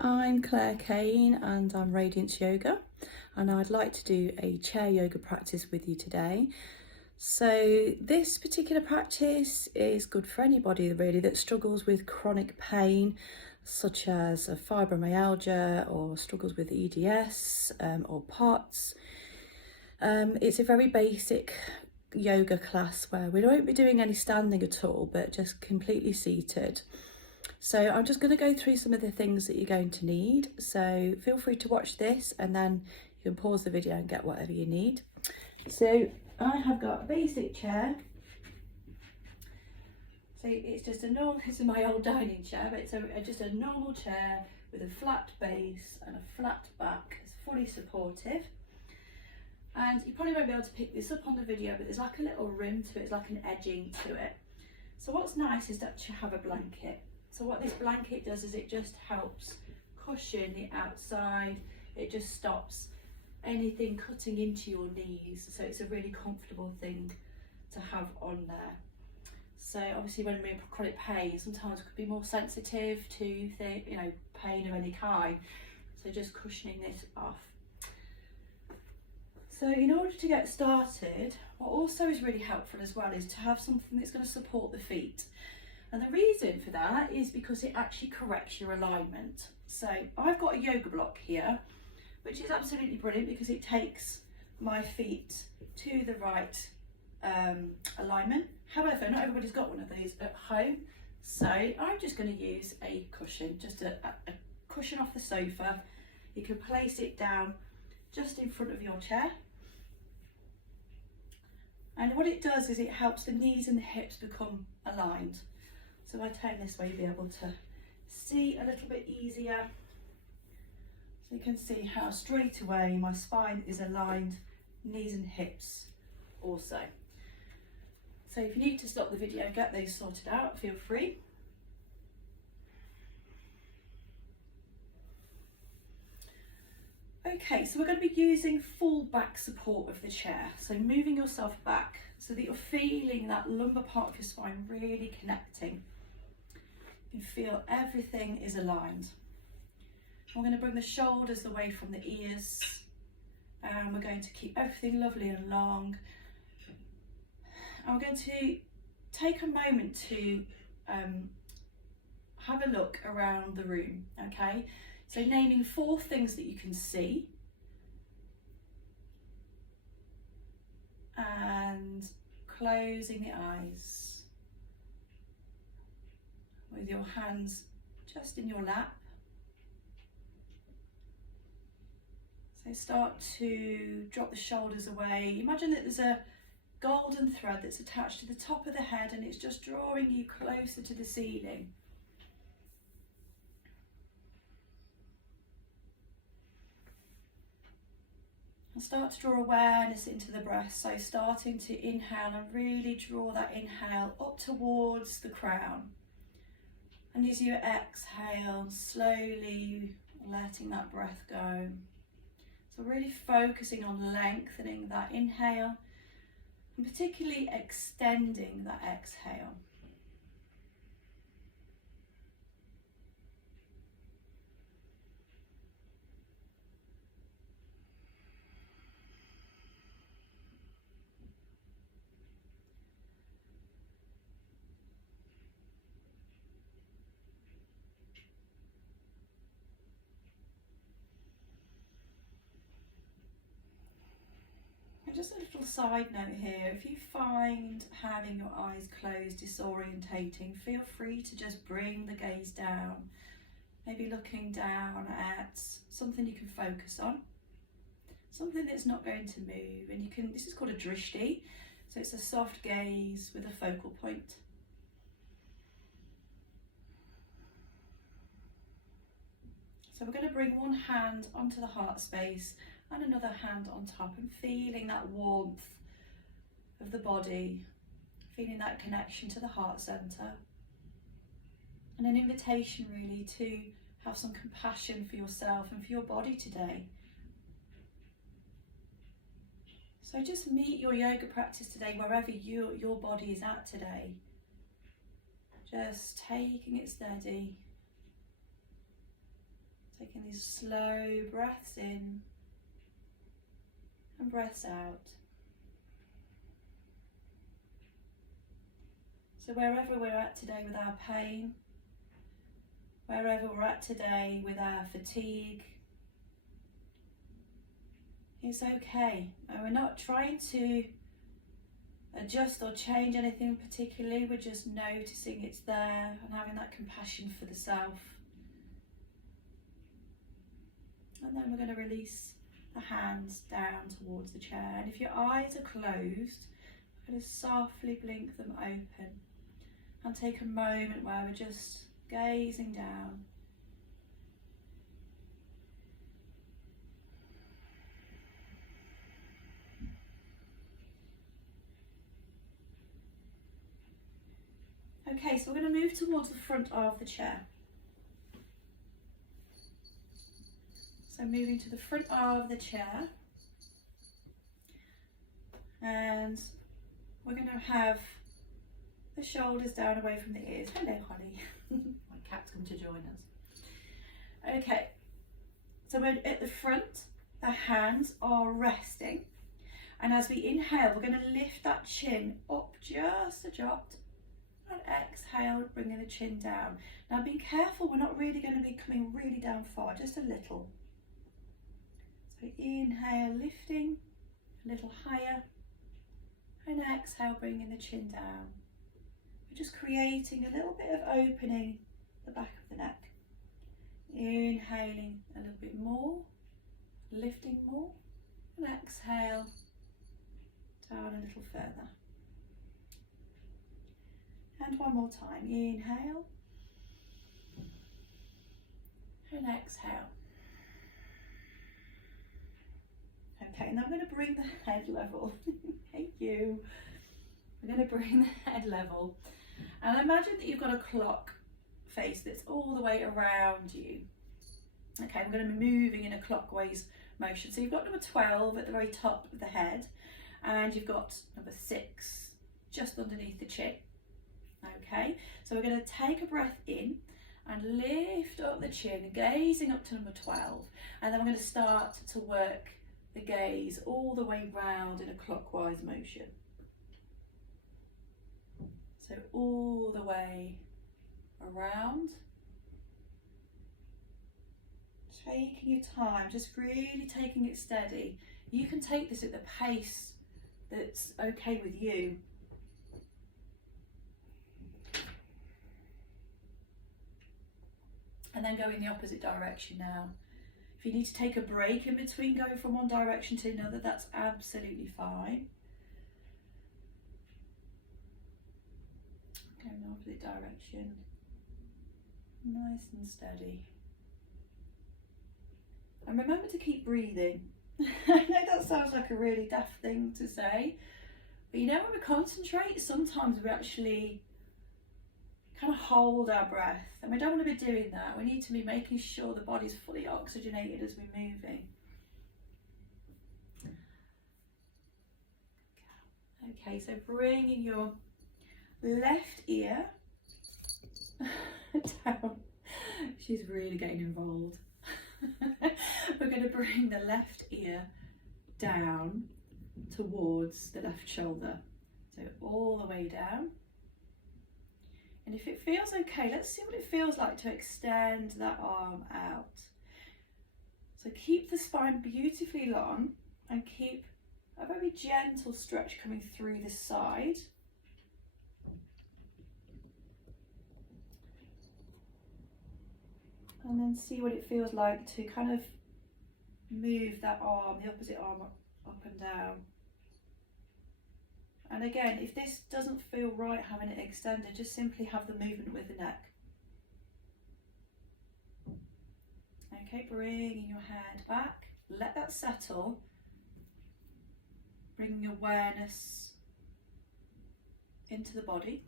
Hi, I'm Claire Caine and I'm Radiance Yoga, and I'd like to do a chair yoga practice with you today. So this particular practice is good for anybody really that struggles with chronic pain such as a fibromyalgia or struggles with EDS or POTS. It's a very basic yoga class where we won't be doing any standing at all, but just completely seated. So I'm just going to go through some of the things that you're going to need. So feel free to watch this and then you can pause the video and get whatever you need. So I have got a basic chair. So it's just a normal, this is my old dining chair, but it's just a normal chair with a flat base and a flat back. It's fully supportive. And you probably won't be able to pick this up on the video, but there's like a little rim to it, it's like an edging to it. So what's nice is that you have a blanket. So what this blanket does is it just helps cushion the outside. It just stops anything cutting into your knees. So it's a really comfortable thing to have on there. So obviously when we're in chronic pain, sometimes it could be more sensitive to pain of any kind. So just cushioning this off. So in order to get started, what also is really helpful as well is to have something that's going to support the feet. And the reason for that is because it actually corrects your alignment. So I've got a yoga block here, which is absolutely brilliant because it takes my feet to the right alignment. However, not everybody's got one of these at home. So I'm just going to use a cushion, just a cushion off the sofa. You can place it down just in front of your chair. And what it does is it helps the knees and the hips become aligned. So if I turn this way, you'll be able to see a little bit easier. So you can see how straight away my spine is aligned, knees and hips also. So if you need to stop the video and get those sorted out, feel free. Okay, so we're going to be using full back support of the chair. So moving yourself back so that you're feeling that lumbar part of your spine really connecting. You feel everything is aligned. We're going to bring the shoulders away from the ears, and we're going to keep everything lovely and long. And we're going to take a moment to have a look around the room, okay? So naming 4 things that you can see and closing the eyes with your hands just in your lap. So start to drop the shoulders away. Imagine that there's a golden thread that's attached to the top of the head and it's just drawing you closer to the ceiling. And start to draw awareness into the breath. So starting to inhale and really draw that inhale up towards the crown. And as you exhale, slowly letting that breath go. So really focusing on lengthening that inhale and particularly extending that exhale. Just a little side note here, if you find having your eyes closed disorientating, feel free to just bring the gaze down, maybe looking down at something you can focus on, something that's not going to move, and you can, this is called a drishti, so it's a soft gaze with a focal point. So we're going to bring one hand onto the heart space and another hand on top, and feeling that warmth of the body, feeling that connection to the heart center, and an invitation really to have some compassion for yourself and for your body today. So just meet your yoga practice today wherever your body is at today. Just taking it steady. Taking these slow breaths in and breaths out. So wherever we're at today with our pain, wherever we're at today with our fatigue, it's okay. And we're not trying to adjust or change anything particularly, we're just noticing it's there and having that compassion for the self. And then we're going to release the hands down towards the chair. And if your eyes are closed, we're going to softly blink them open and take a moment where we're just gazing down. Okay, so we're going to move towards the front of the chair. So moving to the front of the chair, and we're going to have the shoulders down away from the ears. Hello, Holly. My cat's come to join us. Okay, so we're at the front, the hands are resting, and as we inhale, we're going to lift that chin up just a jot, and exhale, bringing the chin down. Now be careful, we're not really going to be coming really down far, just a little. So inhale, lifting a little higher, and exhale, bringing the chin down. We're just creating a little bit of opening the back of the neck. Inhaling a little bit more, lifting more, and exhale, down a little further. And one more time, inhale, and exhale. Okay, and I'm going to bring the head level. Thank you. We're going to bring the head level. And imagine that you've got a clock face that's all the way around you. Okay, I'm going to be moving in a clockwise motion. So you've got number 12 at the very top of the head, and you've got number 6 just underneath the chin. Okay, so we're going to take a breath in and lift up the chin, gazing up to number 12, and then we're going to start to work the gaze all the way round in a clockwise motion. So all the way around, taking your time, just really taking it steady. You can take this at the pace that's okay with you. And then go in the opposite direction now. If you need to take a break in between going from one direction to another, that's absolutely fine. Go in the opposite direction, nice and steady. And remember to keep breathing. I know that sounds like a really daft thing to say, but you know, when we concentrate, sometimes we actually kind of hold our breath, and we don't want to be doing that. We need to be making sure the body's fully oxygenated as we're moving. Okay, so bringing your left ear down. She's really getting involved. We're going to bring the left ear down towards the left shoulder, so all the way down. And if it feels okay, let's see what it feels like to extend that arm out. So keep the spine beautifully long and keep a very gentle stretch coming through the side. And then see what it feels like to kind of move that arm, the opposite arm, up and down. And again, if this doesn't feel right having it extended, just simply have the movement with the neck. Okay, bringing your head back, let that settle. Bringing awareness into the body.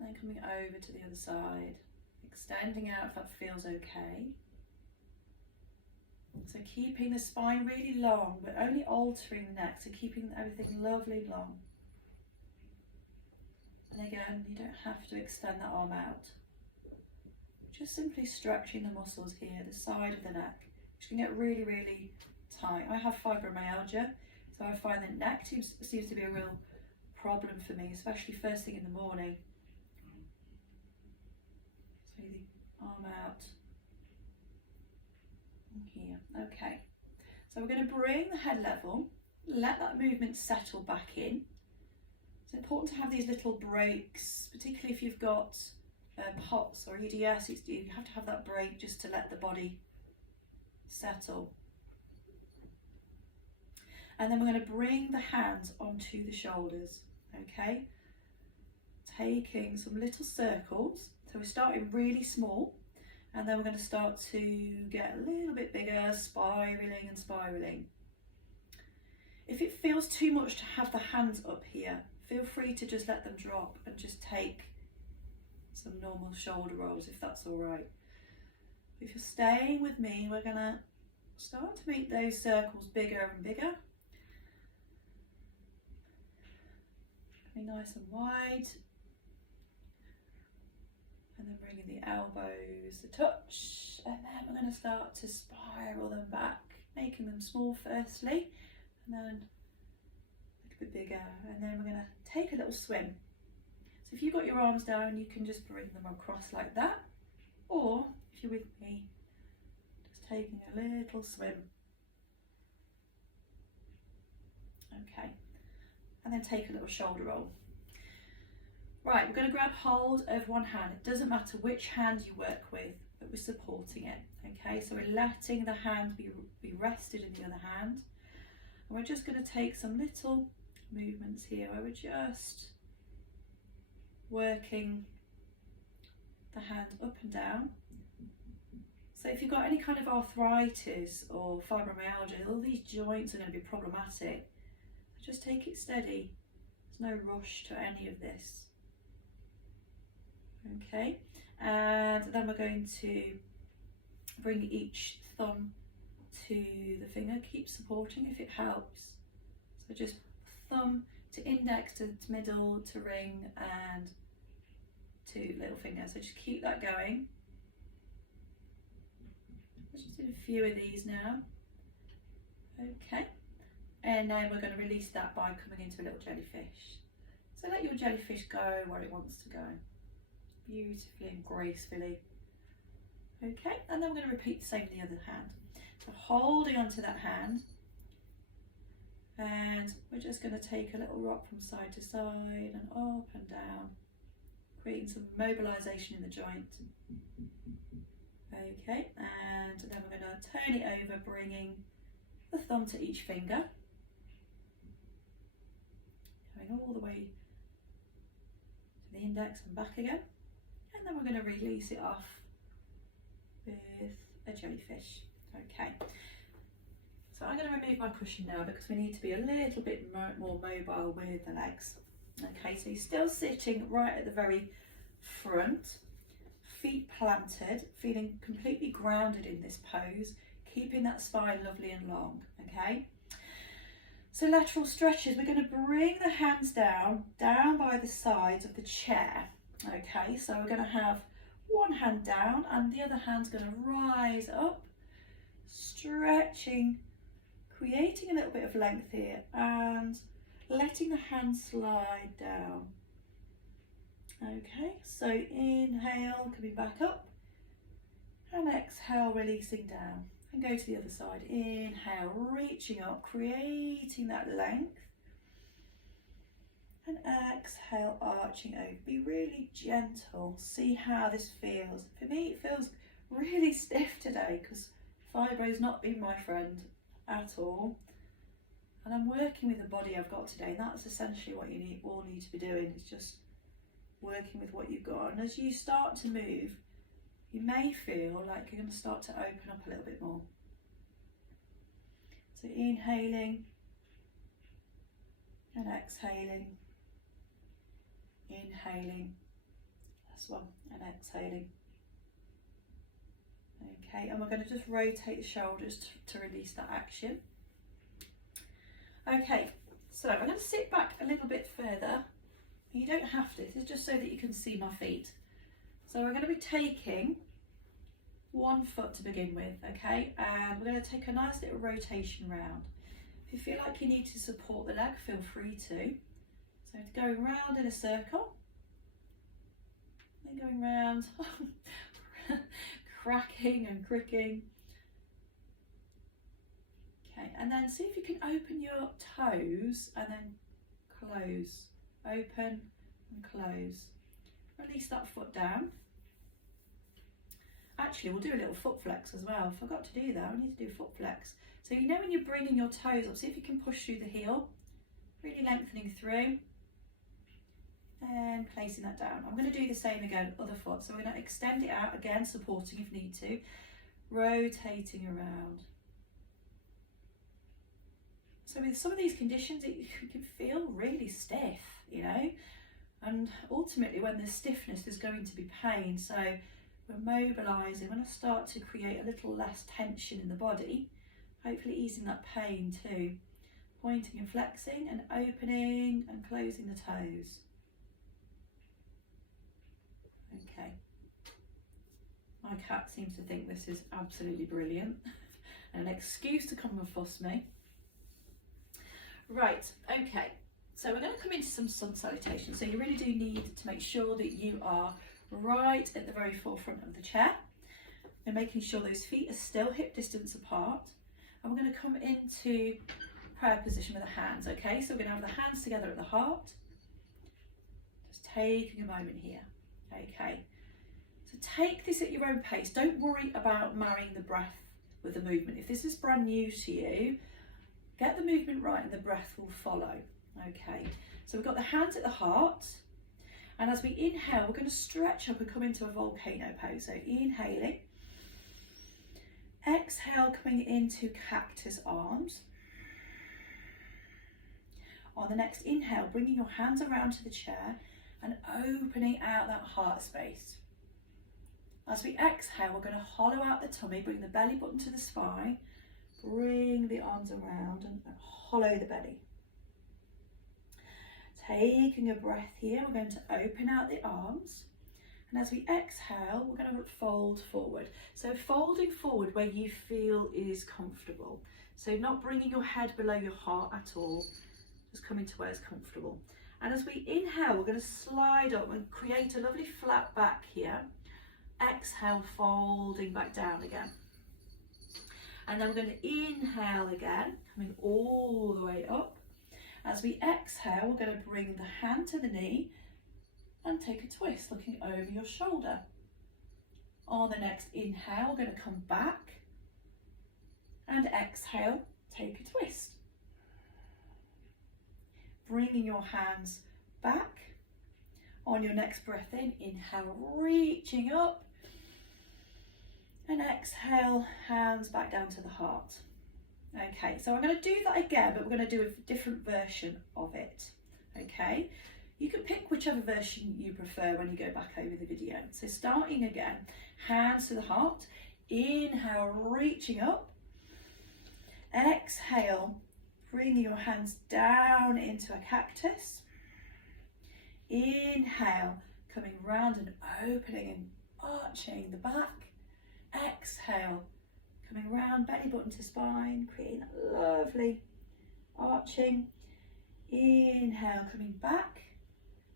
Then coming over to the other side, extending out if that feels okay. So keeping the spine really long, but only altering the neck, so keeping everything lovely long. And again, you don't have to extend that arm out. just simply stretching the muscles here, the side of the neck, which can get really, really tight. I have fibromyalgia, so I find that neck seems to be a real problem for me, especially first thing in the morning. So the arm out here. Okay, so we're going to bring the head level, let that movement settle back in. It's important to have these little breaks, particularly if you've got POTS or EDS. You have to have that break just to let the body settle. And then we're going to bring the hands onto the shoulders, okay? Taking some little circles. So we're starting really small, and then we're going to start to get a little bit bigger, spiraling and spiraling. If it feels too much to have the hands up here, feel free to just let them drop and just take some normal shoulder rolls, if that's all right. If you're staying with me, we're going to start to make those circles bigger and bigger. Nice and wide, and then bringing the elbows to touch, and then we're going to start to spiral them back, making them small firstly, and then a little bit bigger, and then we're going to take a little swim. So if you've got your arms down, you can just bring them across like that, or if you're with me, just taking a little swim. Okay. And then take a little shoulder roll. Right, we're going to grab hold of one hand. It doesn't matter which hand you work with, but we're supporting it. Okay, so we're letting the hand be rested in the other hand. And we're just going to take some little movements here where we're just working the hand up and down. So if you've got any kind of arthritis or fibromyalgia, all these joints are going to be problematic. Just take it steady. There's no rush to any of this. Okay, and then we're going to bring each thumb to the finger. Keep supporting if it helps. So just thumb to index to middle to ring and to little finger. So just keep that going. Let's just do a few of these now. Okay. And then we're going to release that by coming into a little jellyfish. So let your jellyfish go where it wants to go, beautifully and gracefully. Okay, and then we're going to repeat the same with the other hand. So holding onto that hand, and we're just going to take a little rock from side to side and up and down, creating some mobilization in the joint. Okay, and then we're going to turn it over, bringing the thumb to each finger. Going all the way to the index and back again, and then we're going to release it off with a jellyfish. Okay, so I'm going to remove my cushion now because we need to be a little bit more mobile with the legs. Okay, so you're still sitting right at the very front, feet planted, feeling completely grounded in this pose, keeping that spine lovely and long. Okay. So lateral stretches, we're going to bring the hands down by the sides of the chair. Okay, so we're going to have one hand down and the other hand's going to rise up, stretching, creating a little bit of length here and letting the hand slide down. Okay, so inhale, coming back up, and exhale, releasing down. And go to the other side. Inhale, reaching up, creating that length. And exhale, arching over. Be really gentle. See how this feels. For me, it feels really stiff today because fibro's not been my friend at all. And I'm working with the body I've got today. And that's essentially what you all need to be doing. Is just working with what you've got. And as you start to move, you may feel like you're going to start to open up a little bit more. So inhaling and exhaling, inhaling, last one, and exhaling. Okay, and we're going to just rotate the shoulders to release that action. Okay, so I'm going to sit back a little bit further. You don't have to, this is just so that you can see my feet. So we're going to be taking one foot to begin with, okay? And we're going to take a nice little rotation round. If you feel like you need to support the leg, feel free to. So going round in a circle, and going round, cracking and cricking. Okay, and then see if you can open your toes and then close. Open and close. Release that foot down. Actually, we'll do a little foot flex as well. Forgot to do that. We need to do foot flex. So you know when you're bringing your toes up, see if you can push through the heel, really lengthening through, and placing that down. I'm going to do the same again, other foot. So we're going to extend it out again, supporting if need to, rotating around. So with some of these conditions, you can feel really stiff, you know, and ultimately when there's stiffness, there's going to be pain. So we're mobilising. We're going to start to create a little less tension in the body, hopefully easing that pain too. Pointing and flexing and opening and closing the toes. Okay. My cat seems to think this is absolutely brilliant and an excuse to come and fuss me. Right, okay, so we're going to come into some sun salutations. So you really do need to make sure that you are right at the very forefront of the chair and making sure those feet are still hip distance apart. And we're going to come into prayer position with the hands, okay? So we're going to have the hands together at the heart. Just taking a moment here, okay? So take this at your own pace. Don't worry about marrying the breath with the movement. If this is brand new to you, get the movement right and the breath will follow. Okay, so we've got the hands at the heart, and as we inhale, we're going to stretch up and come into a volcano pose. So inhaling, exhale, coming into cactus arms. On the next inhale, bringing your hands around to the chair and opening out that heart space. As we exhale, we're going to hollow out the tummy, bring the belly button to the spine. Bring the arms around and hollow the belly. Taking a breath here, we're going to open out the arms. And as we exhale, we're going to fold forward. So folding forward where you feel is comfortable. So not bringing your head below your heart at all, just coming to where it's comfortable. And as we inhale, we're going to slide up and create a lovely flat back here. Exhale, folding back down again. And then we're going to inhale again, coming all the way up. As we exhale, we're going to bring the hand to the knee and take a twist, looking over your shoulder. On the next inhale, we're going to come back and exhale, take a twist. Bringing your hands back. On your next breath in, inhale, reaching up. And exhale, hands back down to the heart. Okay, so I'm going to do that again, but we're going to do a different version of it. Okay, you can pick whichever version you prefer when you go back over the video. So starting again, hands to the heart. Inhale, reaching up. Exhale, bringing your hands down into a cactus. Inhale, coming round and opening and arching the back. Exhale, coming round, belly button to spine, creating that lovely arching. Inhale, coming back,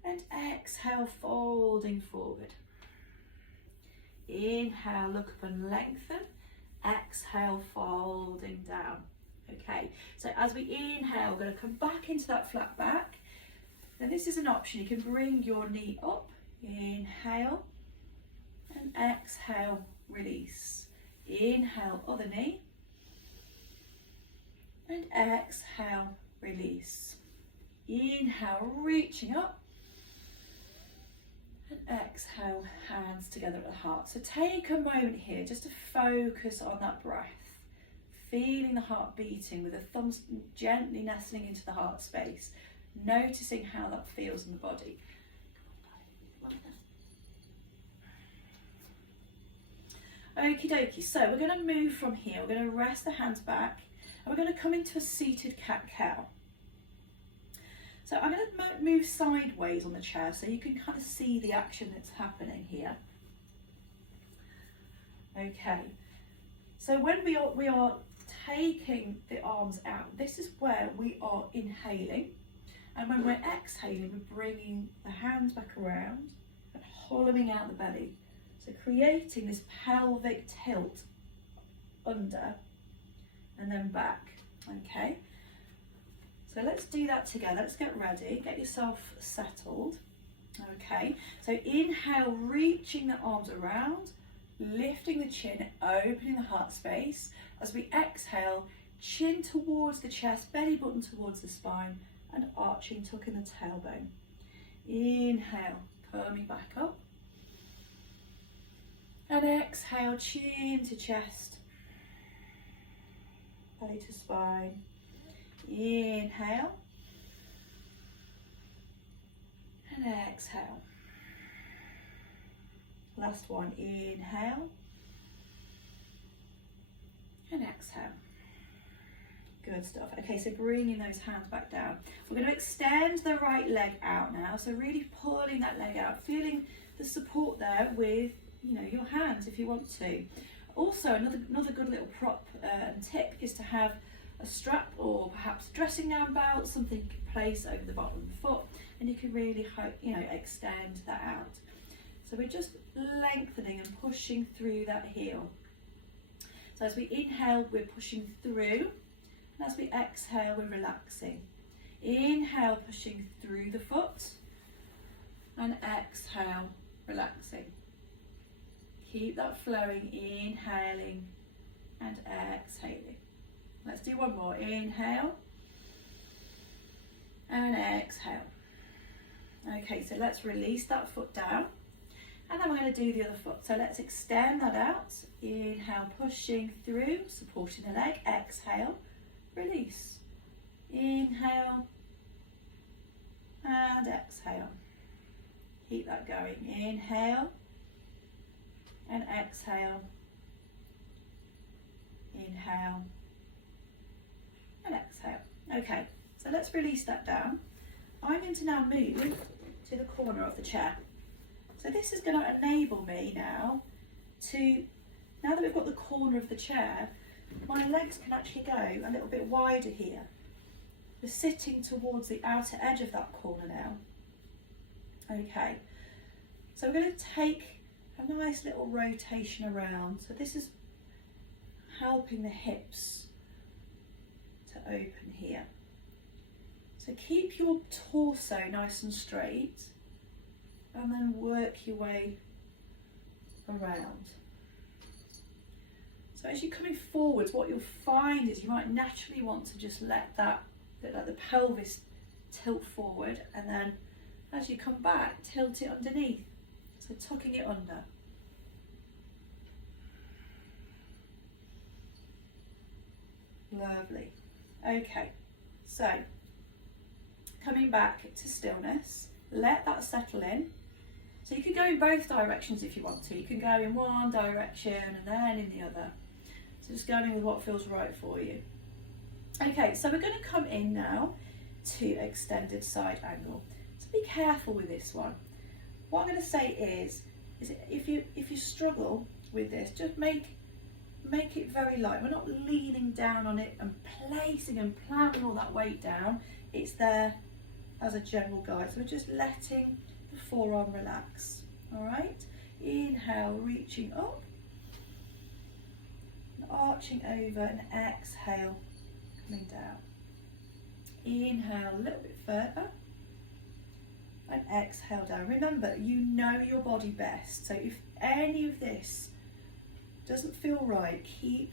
and exhale, folding forward. Inhale, look up and lengthen. Exhale, folding down. Okay, so as we inhale, we're going to come back into that flat back. Now this is an option. You can bring your knee up. Inhale, and exhale, release. Inhale, other knee, and exhale, release. Inhale, reaching up, and exhale, hands together at the heart. So take a moment here just to focus on that breath, feeling the heart beating with the thumbs gently nestling into the heart space, noticing how that feels in the body. Okie dokie, so we're going to move from here. We're going to rest the hands back and we're going to come into a seated cat-cow. So I'm going to move sideways on the chair so you can kind of see the action that's happening here. Okay, so when we are taking the arms out, this is where we are inhaling, and when we're exhaling, we're bringing the hands back around and hollowing out the belly, so creating this pelvic tilt under and then back. Okay, so let's do that together. Let's get ready, get yourself settled. Okay, so inhale, reaching the arms around, lifting the chin, opening the heart space. As we exhale, chin towards the chest, belly button towards the spine, and arching, tucking the tailbone. Inhale, coming back up. And exhale, chin to chest, belly to spine. Inhale. And exhale. Last one, inhale. And exhale. Good stuff. Okay, so bringing those hands back down. We're going to extend the right leg out now. So really pulling that leg out, feeling the support there with, you know, your hands if you want to. Also, another good little prop and tip is to have a strap or perhaps a dressing gown belt, something you can place over the bottom of the foot, and you can really, you know, extend that out. So we're just lengthening and pushing through that heel. So as we inhale, we're pushing through, and as we exhale, we're relaxing. Inhale, pushing through the foot, and exhale, relaxing. Keep that flowing, inhaling and exhaling. Let's do one more. Inhale and exhale. Okay, so let's release that foot down, and then we're going to do the other foot. So let's extend that out. Inhale, pushing through, supporting the leg. Exhale, release. Inhale and exhale. Keep that going. Inhale and exhale. Inhale and exhale. Okay, so let's release that down. I'm going to now move to the corner of the chair. So this is going to enable me now that we've got the corner of the chair, my legs can actually go a little bit wider here. We're sitting towards the outer edge of that corner now. Okay, so we're going to take a nice little rotation around. So this is helping the hips to open here. So keep your torso nice and straight, and then work your way around. So as you're coming forwards, what you'll find is you might naturally want to just let the pelvis tilt forward, and then as you come back, tilt it underneath. So tucking it under. Lovely. Okay, so coming back to stillness, let that settle in. So you can go in both directions if you want to. You can go in one direction and then in the other. So just going with what feels right for you. Okay, so we're going to come in now to extended side angle. So be careful with this one. What I'm going to say is if you struggle with this, just make it very light. We're not leaning down on it and placing and planning all that weight down. It's there as a general guide. So we're just letting the forearm relax. All right. Inhale, reaching up, and arching over, and exhale, coming down. Inhale a little bit further, and exhale down. Remember, you know your body best. So if any of this doesn't feel right, keep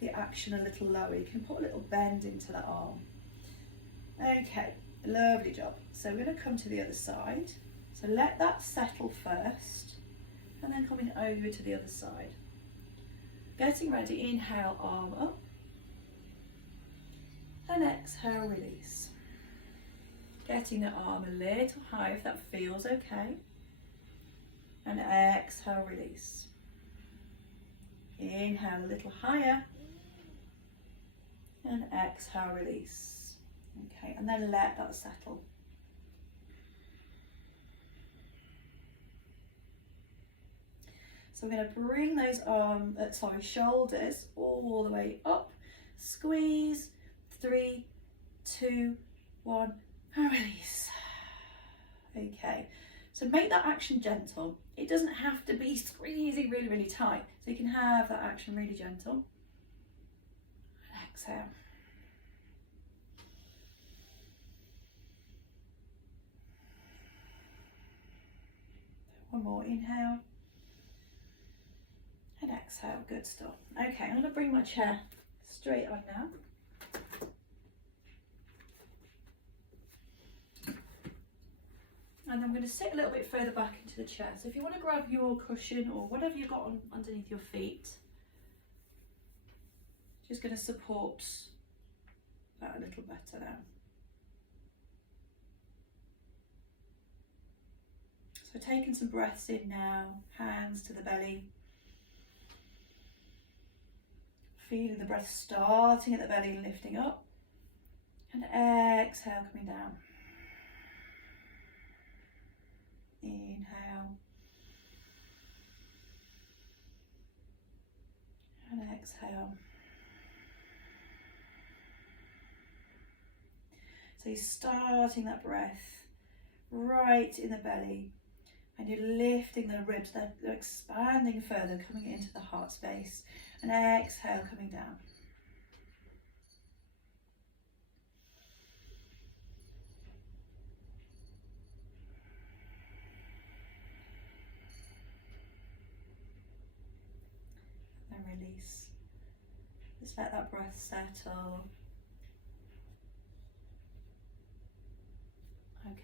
the action a little lower. You can put a little bend into that arm. Okay, lovely job. So we're going to come to the other side. So let that settle first, and then coming over to the other side. Getting ready, inhale, arm up, and exhale, release. Getting the arm a little higher if that feels okay, and exhale, release. Inhale a little higher, and exhale, release. Okay, and then let that settle. So I'm going to bring those shoulders all the way up, squeeze, 3, 2, 1, and release. Okay, so make that action gentle. It doesn't have to be squeezing really, really tight. So you can have that action really gentle. And exhale. One more inhale. And exhale, good stuff. Okay, I'm going to bring my chair straight on now. And I'm going to sit a little bit further back into the chair. So if you want to grab your cushion or whatever you've got on underneath your feet, just going to support that a little better now. So taking some breaths in now, hands to the belly. Feeling the breath starting at the belly and lifting up. And exhale, coming down. Inhale. And exhale. So you're starting that breath right in the belly and you're lifting the ribs, they're expanding further, coming into the heart space. And exhale, coming down. And release. Just let that breath settle.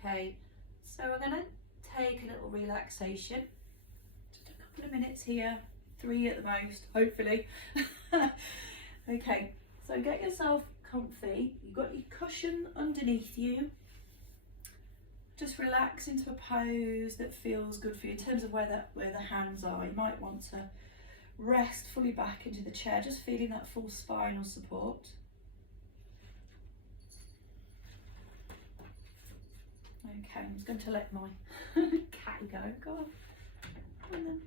Okay, so we're going to take a little relaxation. Just a couple of minutes here, 3 at the most, hopefully. Okay, so get yourself comfy. You've got your cushion underneath you. Just relax into a pose that feels good for you in terms of where the hands are. You might want to rest fully back into the chair, just feeling that full spinal support. Okay, I'm just going to let my cat go. Go on. Come on then.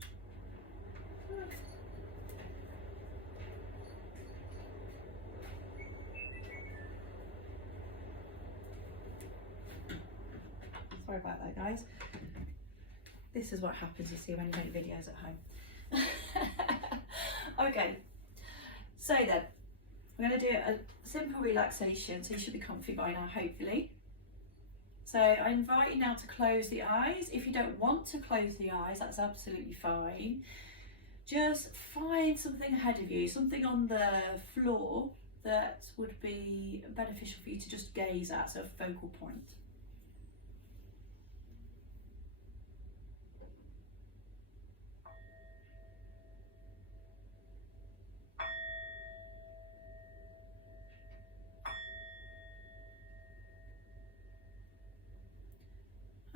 Sorry about that, guys. This is what happens, you see, when you make videos at home. Okay, so then, I'm going to do a simple relaxation, so you should be comfy by now, hopefully. So I invite you now to close the eyes. If you don't want to close the eyes, that's absolutely fine. Just find something ahead of you, something on the floor that would be beneficial for you to just gaze at, so a focal point.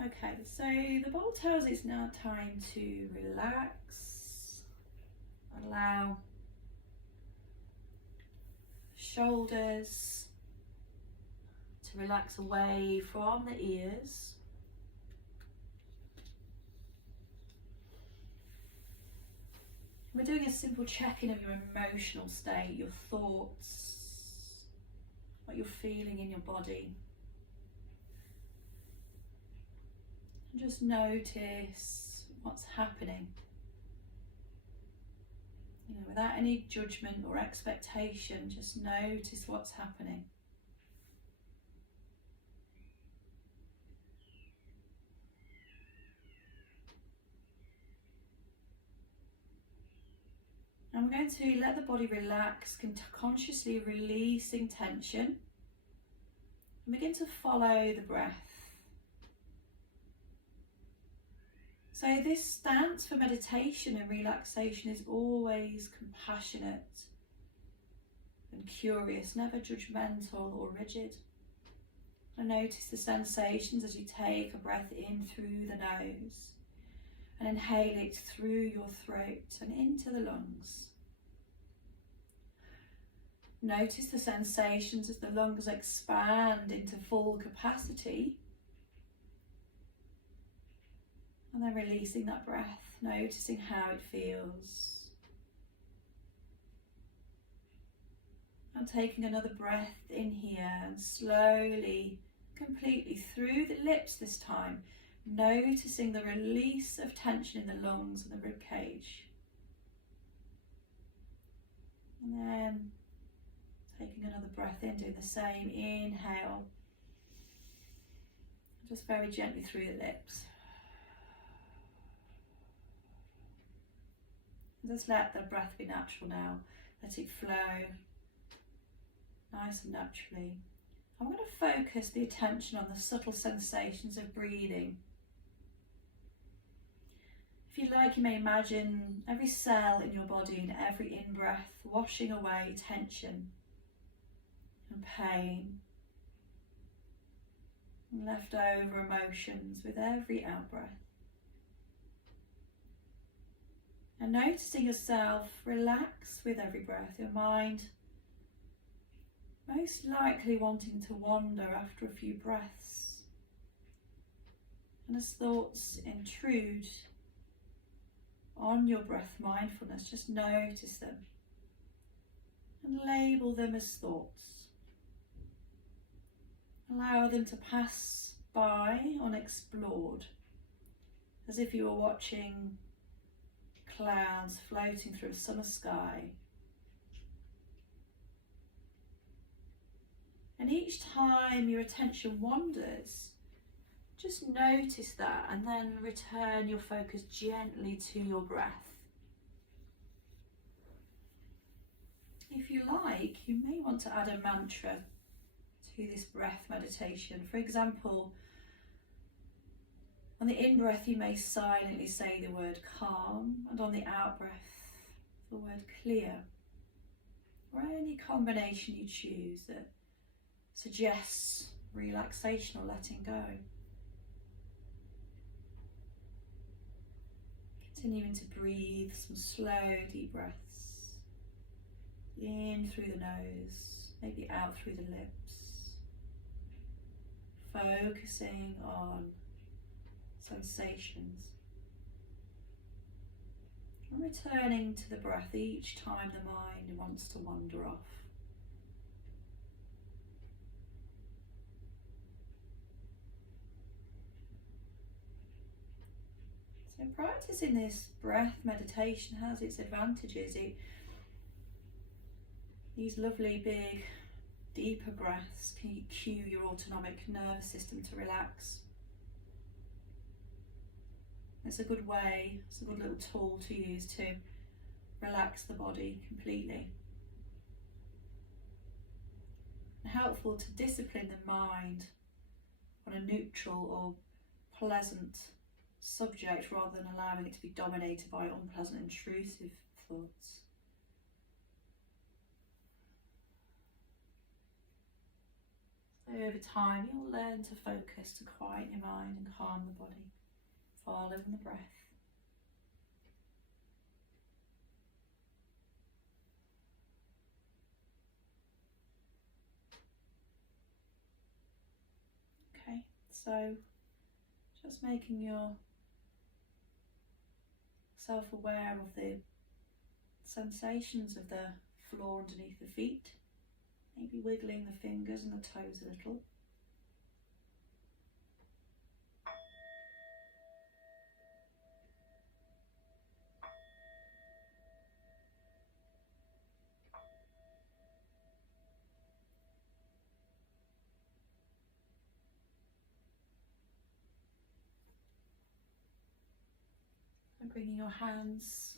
Okay, so the bell tells it's now time to relax. Allow shoulders to relax away from the ears. We're doing a simple check-in of your emotional state, your thoughts, what you're feeling in your body. And just notice what's happening. You know, without any judgment or expectation, just notice what's happening. And we're going to let the body relax, consciously releasing tension. And begin to follow the breath. So this stance for meditation and relaxation is always compassionate and curious, never judgmental or rigid. And notice the sensations as you take a breath in through the nose and inhale it through your throat and into the lungs. Notice the sensations as the lungs expand into full capacity. And then releasing that breath, noticing how it feels. And taking another breath in here and slowly, completely through the lips this time, noticing the release of tension in the lungs and the rib cage. And then taking another breath in, doing the same. Inhale. Just very gently through the lips. Just let the breath be natural now. Let it flow nice and naturally. I'm going to focus the attention on the subtle sensations of breathing. If you like, you may imagine every cell in your body and every in-breath washing away tension and pain and leftover emotions with every out-breath. And noticing yourself relax with every breath, your mind most likely wanting to wander after a few breaths. And as thoughts intrude on your breath mindfulness, just notice them and label them as thoughts. Allow them to pass by unexplored, as if you were watching clouds floating through a summer sky. And each time your attention wanders, just notice that and then return your focus gently to your breath. If you like, you may want to add a mantra to this breath meditation. For example, on the in-breath you may silently say the word calm, and on the out-breath the word clear, or any combination you choose that suggests relaxation or letting go. Continuing to breathe some slow, deep breaths. In through the nose, maybe out through the lips. Focusing on sensations. And returning to the breath each time the mind wants to wander off. So practicing this breath meditation has its advantages. These lovely big deeper breaths can cue your autonomic nervous system to relax. It's a good way, it's a good little tool to use to relax the body completely. And helpful to discipline the mind on a neutral or pleasant subject rather than allowing it to be dominated by unpleasant, intrusive thoughts. So over time you'll learn to focus, to quiet your mind and calm the body, following the breath. Okay, so just making yourself aware of the sensations of the floor underneath the feet, maybe wiggling the fingers and the toes a little. And bringing your hands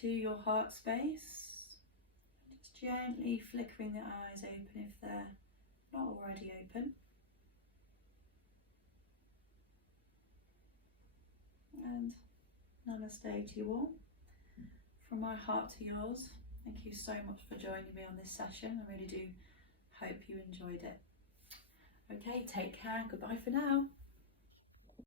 to your heart space, just gently flickering the eyes open if they're not already open. And namaste to you all. From my heart to yours, thank you so much for joining me on this session. I really do hope you enjoyed it. Okay, take care and goodbye for now.